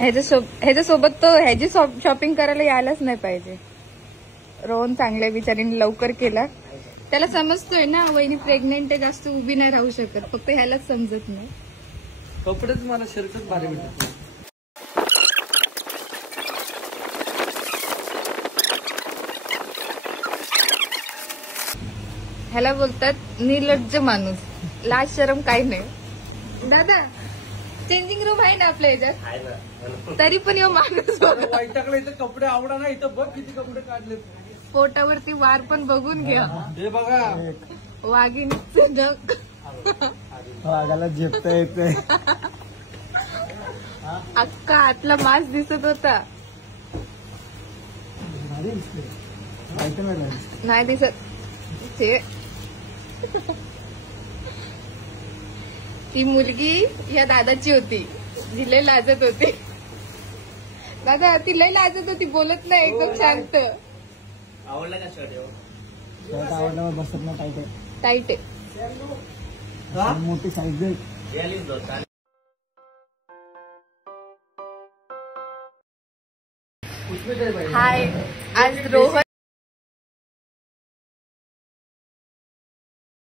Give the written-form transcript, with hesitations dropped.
ह्याच्यासोबत तो ह्याची शॉपिंग करायला यायलाच नाही पाहिजे. रोहन चांगल्या बिचारीने लवकर केला. त्याला समजतोय ना वहिनी प्रेग्नेंट आहे, जास्त उभी नाही राहू शकत, फक्त ह्यालाच समजत नाही. कपडेच मला शर्टच भारी भेटत. ह्याला बोलतात निर्लज्ज माणूस, लाज शरम काही नाही. दादा चेंजिंग रूम आहे ना आपल्या ह्याच्यात, तरी पण यो माणूस वैतागला. इथं कपडे आवडा ना, इथं बघ किती कपडे काढले. पोटावरती वार पण बघून घ्या. हे बघा वाघिणीचं नख, वाघाला झेपता येते. अख्खा आतला मांस दिसत होता. नाही दिसत ते. ती मुलगी या दादाची होती, ती लय लाजत होती. दादा ती लय लाजत होती, बोलत नाही, एकदम शांत. आवडला का शर्ट? शर्ट आवडला, बसत ना टाईट आहे. टाईट आहे, मोठी साईज आहे. हाय, आज रोहन